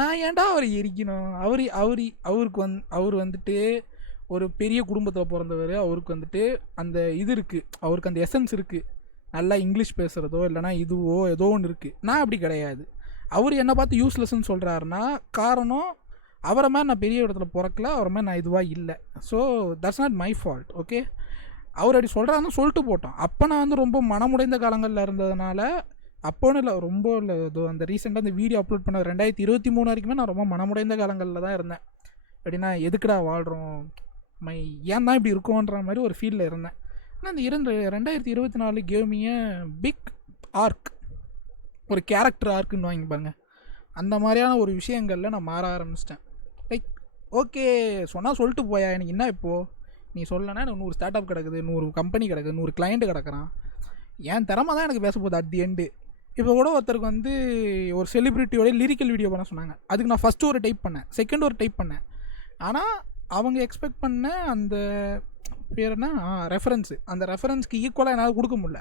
நான் ஏன்டா அவரை எரிக்கணும்? அவர் வந்துட்டு ஒரு பெரிய குடும்பத்தில் பிறந்தவர், அவருக்கு வந்துட்டு அந்த இது இருக்குது, அவருக்கு அந்த எசன்ஸ் இருக்குது, நல்லா இங்கிலீஷ் பேசுகிறதோ இல்லைனா இதுவோ ஏதோ ஒன்று இருக்குது. நான் அப்படி கிடையாது. அவர் என்னை பார்த்து யூஸ்லெஸ்ன்னு சொல்கிறாருன்னா காரணம் அவரை மாதிரி நான் பெரிய இடத்துல பிறக்கல, அவரை மாதிரி நான் இதுவாக இல்லை. So that's not my fault. Okay, அவர் அப்படி சொல்கிறாருன்னு சொல்லிட்டு போட்டோம். அப்போ நான் வந்து ரொம்ப மனமுடைந்த காலங்களில் இருந்ததுனால, அப்போன்னு இல்லை, ரொம்ப இல்லை, அந்த ரீசெண்டாக அந்த வீடியோ அப்லோட் பண்ண 2023 வரைக்குமே நான் ரொம்ப மனமுடைந்த காலங்களில் தான் இருந்தேன். அப்படின்னா எதுக்குடா வாழ்கிறோம், ஏன் தான் இப்படி இருக்கோன்ற மாதிரி ஒரு ஃபீலில் இருந்தேன். ஆனால் இந்த 2024 gave me a big arc, ஒரு கேரக்டர் ஆர்க்குன்னு வாங்கி பாருங்கள். அந்த மாதிரியான ஒரு விஷயங்களில் நான் மாற ஆரம்பிச்சிட்டேன். லைக் ஓகே சொன்னால் சொல்லிட்டு போயா, எனக்கு என்ன இப்போது நீ சொல்லனா எனக்கு 100 ஸ்டார்ட் அப் கிடக்குது, 100 கம்பெனி கிடக்குது, 100 கிளைண்ட்டு கிடக்குறான், என் திறமை தான் எனக்கு பேச போகுது அட் தி எண்டு. இப்போ கூட ஒருத்தருக்கு வந்து ஒரு செலிப்ரிட்டியோட லிரிக்கல் வீடியோ பண்ண சொன்னாங்க. அதுக்கு நான் ஃபஸ்ட்டு ஒரு டைப் பண்ணேன், செகண்ட் ஒரு டைப் பண்ணேன். ஆனால் அவங்க எக்ஸ்பெக்ட் பண்ண அந்த பேர் என்ன ரெஃபரன்ஸு, அந்த ரெஃபரன்ஸ்க்கு ஈக்குவலாக என்னால் கொடுக்க முடியல.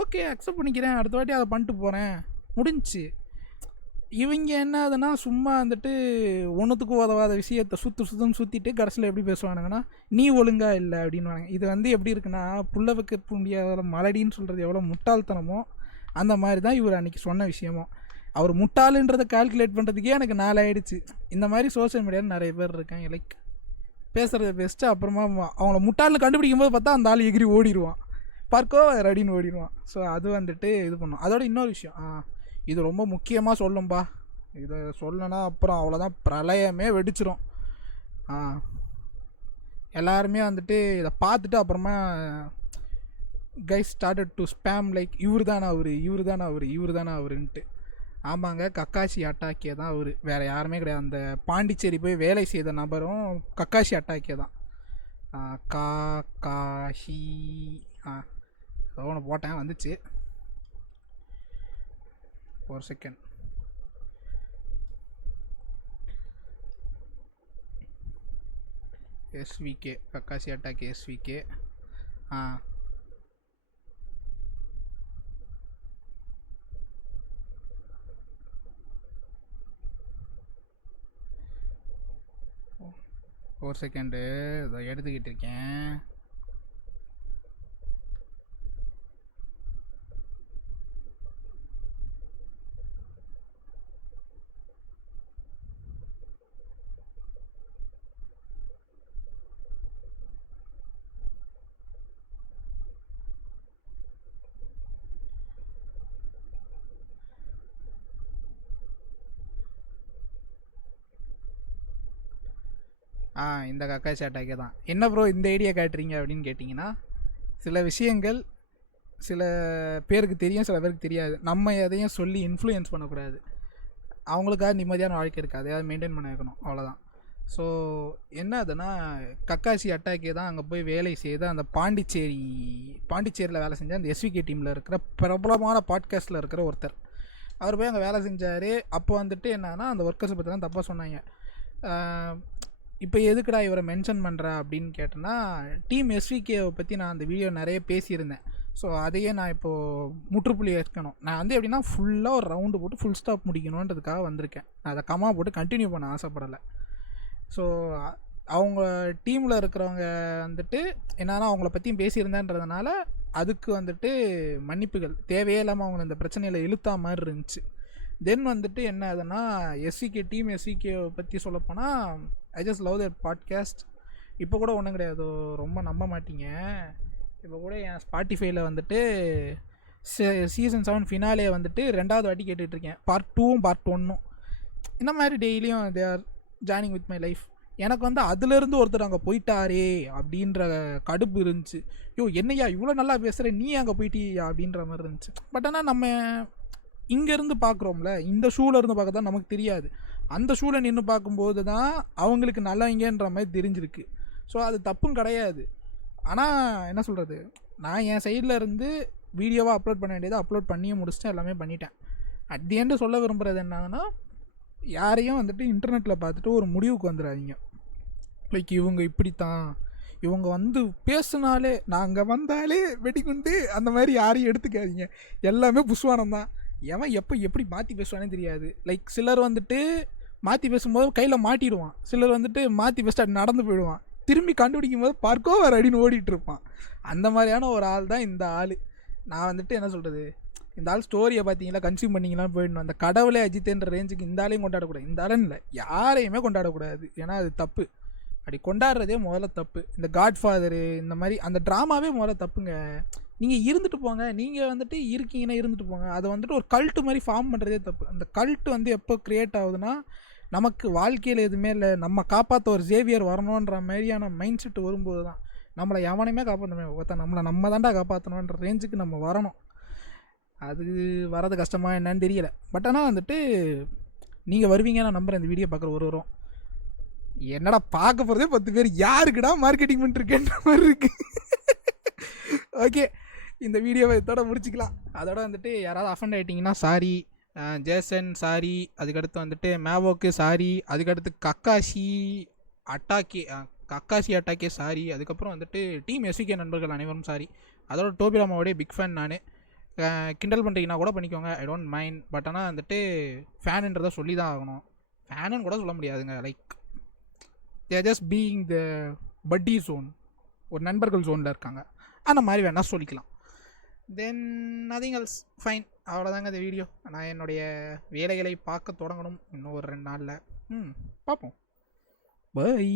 ஓகே அக்செப்ட் பண்ணிக்கிறேன், அடுத்த வாட்டி அதை பண்ணிட்டு போகிறேன், முடிஞ்சு. இவங்க என்ன ஆகுதுன்னா சும்மா வந்துட்டு ஒன்றுத்துக்கு உதவாத விஷயத்தை சுற்றுன்னு சுற்றிட்டு கடைசியில் எப்படி பேசுவானுங்கன்னா, நீ ஒழுங்கா இல்லை அப்படின்வாங்க. இது வந்து எப்படி இருக்குன்னா, புள்ள வைக்க முடியாத மலடின்னு சொல்கிறது எவ்வளோ முட்டாள்தனமோ அந்த மாதிரி தான் இவர் அன்றைக்கி சொன்ன விஷயமோ. அவர் முட்டாளுன்றதை கால்குலேட் பண்ணுறதுக்கே எனக்கு 4 ஆகிடுச்சு. இந்த மாதிரி சோஷியல் மீடியாவில் நிறைய பேர் இருக்காங்க. லைக் பேசுகிறத பேசிட்டு அப்புறமா அவங்கள முட்டாள்னு கண்டுபிடிக்கும் போது பார்த்தா அந்த ஆள் எகிரி ஓடிடுவான், பார்க்கோ ரெடின்னு ஓடிடுவான். ஸோ அது வந்துட்டு இது பண்ணும். அதோட இன்னொரு விஷயம், இது ரொம்ப முக்கியமாக சொல்லும்பா, இதை சொல்லனா அப்புறம் அவ்வளோதான், பிரளயமே வெடிச்சிரும். எல்லாருமே வந்துட்டு இதை பார்த்துட்டு அப்புறமா guys started to spam like இவர் தானே அவருன்ட்டு. ஆமாங்க, கக்காஷி அட்டாக்கியே தான் அவர், வேறு யாருமே கிடையாது. அந்த பாண்டிச்சேரி போய் வேலை செய்த நபரும் கக்காஷி அட்டாக்கியே தான். காஷி ஏதோ ஒன்று போட்டேன் வந்துச்சு, ஒரு second. SVK, Kakashi attack SVK. ஒரு செகண்டு இதை எடுத்துக்கிட்டு இருக்கேன். இந்த கக்காசி அட்டாக்கே தான். என்ன ப்ரோ இந்த ஐடியா காட்டுறீங்க அப்படின்னு கேட்டிங்கன்னா, சில விஷயங்கள் சில பேருக்கு தெரியும், சில பேருக்கு தெரியாது. நம்ம எதையும் சொல்லி இன்ஃப்ளூயன்ஸ் பண்ணக்கூடாது. அவங்களுக்காக நிம்மதியான வாழ்க்கை இருக்குது, அதையாவது மெயின்டைன் பண்ண வைக்கணும், அவ்வளோதான். ஸோ என்ன அதுன்னா, கக்காசி அட்டாக்கே தான் அங்கே போய் வேலை செய்து அந்த பாண்டிச்சேரியில் வேலை செஞ்ச அந்த எஸ்விகே டீமில் இருக்கிற பிரபலமான பாட்காஸ்ட்டில் இருக்கிற ஒருத்தர். அவர் போய் அங்கே வேலை செஞ்சார். அப்போ வந்துட்டு என்னன்னா, அந்த ஒர்க்கர்ஸை பற்றி தான் தப்பாக சொன்னாங்க. இப்போ எதுக்குடா இவரை மென்ஷன் பண்ணுறா அப்படின்னு கேட்டேன்னா, டீம் எஸ்விகேவை பற்றி நான் அந்த வீடியோ நிறைய பேசியிருந்தேன். ஸோ அதையே நான் இப்போது முற்றுப்புள்ளி வைக்கணும். நான் வந்து எப்படின்னா ஃபுல்லாக ஒரு ரவுண்டு போட்டு ஃபுல் ஸ்டாப் முடிக்கணுன்றதுக்காக வந்திருக்கேன். நான் அதை கம்மா போட்டு கண்டினியூ பண்ண ஆசைப்படலை. ஸோ அவங்க டீமில் இருக்கிறவங்க வந்துட்டு என்னன்னா அவங்கள பற்றியும் பேசியிருந்தேன்றதுனால அதுக்கு வந்துட்டு மன்னிப்புகள். தேவையே இல்லாமல் அவங்க இந்த பிரச்சனையில் இழுத்தா மாதிரி இருந்துச்சு. தென் வந்துட்டு என்ன ஆகுதுன்னா, டீம் எஸ்விகே பற்றி சொல்லப்போனால் I just love that podcast. இப்போ கூட ஒன்றும் கிடையாது, ரொம்ப நம்ப மாட்டீங்க. இப்போ கூட என் ஸ்பாட்டிஃபைல வந்துட்டு சீசன் 7 ஃபினாலே வந்துட்டு 2வது வாட்டி கேட்டுட்ருக்கேன். Part 2வும் part 1ம். இந்த மாதிரி டெய்லியும் they are joining with my life. எனக்கு வந்து அதுலேருந்து ஒருத்தர் அங்கே போயிட்டாரே அப்படின்ற கடுப்பு இருந்துச்சு. என்னையா இவ்வளோ நல்லா பேசுகிற, நீ அங்கே போயிட்டியா அப்படின்ற மாதிரி இருந்துச்சு. பட் ஆனால் நம்ம இங்கேருந்து பார்க்குறோம்ல, இந்த ஷூவில் இருந்து பார்க்க தான் நமக்கு தெரியாது. அந்த ஷூவில் நின்று பார்க்கும்போது தான் அவங்களுக்கு நல்லவங்கன்ற மாதிரி தெரிஞ்சிருக்கு. ஸோ அது தப்பும் கிடையாது. ஆனால் என்ன சொல்கிறது, நான் என் சைடில் இருந்து வீடியோவாக அப்லோட் பண்ண வேண்டியதை அப்லோட் பண்ணியும் முடிச்சுட்டு எல்லாமே பண்ணிட்டேன். அட் தி எண்டு சொல்ல விரும்புகிறது என்னன்னா, யாரையும் வந்துட்டு இன்டர்நெட்டில் பார்த்துட்டு ஒரு முடிவுக்கு வந்துடாதீங்க. லைக் இவங்க இப்படித்தான், இவங்க வந்து பேசுனாலே நாங்கள் வந்தாலே வெடிகுண்டு, அந்த மாதிரி யாரையும் எடுத்துக்காதீங்க. எல்லாமே புஸ்வானம் தான். எவன் எப்போ எப்படி மாற்றி பேசுவானே தெரியாது. லைக் சிலர் வந்துட்டு மாற்றி பேசும்போது கையில் மாட்டிடுவான், சிலர் வந்துட்டு மாற்றி பேசிட்டு நடந்து போயிடுவான், திரும்பி கண்டுபிடிக்கும் போது பார்க்கோ வேறு அடின்னு ஓடிட்டுருப்பான். அந்த மாதிரியான ஒரு ஆள் தான் இந்த ஆள். நான் வந்துட்டு என்ன சொல்கிறது, இந்த ஆள் ஸ்டோரியை பார்த்தீங்களா, கன்சியூம் பண்ணிங்களான்னு போயிடணும். அந்த கடவுளே அஜித்துன்ற ரேஞ்சுக்கு இந்த ஆளையும் கொண்டாடக்கூடாது. இந்த ஆளுன்னு இல்லை, யாரையுமே கொண்டாடக்கூடாது. ஏன்னா அது தப்பு. அப்படி கொண்டாடுறதே முதல்ல தப்பு. இந்த காட்ஃபாதரு இந்த மாதிரி அந்த ட்ராமாவே முதல்ல தப்புங்க. நீங்கள் இருந்துட்டு போங்க, நீங்கள் வந்துட்டு இருக்கீங்கன்னா இருந்துட்டு போங்க. அதை வந்துட்டு ஒரு கல்ட்டு மாதிரி ஃபார்ம் பண்ணுறதே தப்பு. அந்த கல்ட்டு வந்து எப்போ க்ரியேட் ஆகுதுன்னா, நமக்கு வாழ்க்கையில் எதுவுமே இல்லை, நம்ம காப்பாற்ற ஒரு சேவியர் வரணுன்ற மாதிரியான மைண்ட் செட் வரும்போது தான். நம்மளை எவனையுமே காப்பாற்றணுமே, ஒருத்தன் நம்ம தாண்டா காப்பாற்றணுன்ற ரேஞ்சுக்கு நம்ம வரணும். அது வரது கஷ்டமாக என்னன்னு தெரியலை. பட் ஆனால் வந்துட்டு நீங்கள் வருவீங்க, நான் நம்புகிறேன். இந்த வீடியோ பார்க்குற ஒரு வரும் என்னடா பார்க்க போகிறதே 10 பேர், யாருக்குடா மார்க்கெட்டிங் பண்ணிருக்கேன்ற மாதிரி இருக்கு. ஓகே, இந்த வீடியோவை இதோட முடிச்சிக்கலாம். அதோட வந்துட்டு யாராவது அஃபண்ட் ஆகிட்டிங்கன்னா சாரி. ஜேசன் சாரி, அதுக்கடுத்து வந்துட்டு மேவோக்கு சாரி, அதுக்கடுத்து கக்காசி அட்டாக்கே சாரி, அதுக்கப்புறம் வந்துட்டு டீம் எஸ்விகே நண்பர்கள் அனைவரும் சாரி. அதோட டோபிராமாவோடைய பிக் ஃபேன் நான். கிண்டல் பண்ணுறீங்கன்னா கூட பண்ணிக்கோங்க, ஐ டோன்ட் மைண்ட். பட் ஆனால் வந்துட்டு ஃபேனுன்றதை சொல்லி தான் ஆகணும். ஃபேனுன்னு கூட சொல்ல முடியாதுங்க. Like they are just being the பட்டி ஜோன், ஒரு நண்பர்கள் ஜோனில் இருக்காங்க, அந்த மாதிரி வேணால் சொல்லிக்கலாம். தென் நதிங் எல்ஸ், ஃபைன். அவ்வளோதாங்க இந்த வீடியோ. நான் என்னுடைய வேலைகளை பார்க்க தொடங்கணும் இன்னும் ஒரு 2 நாளில். பார்ப்போம். பை.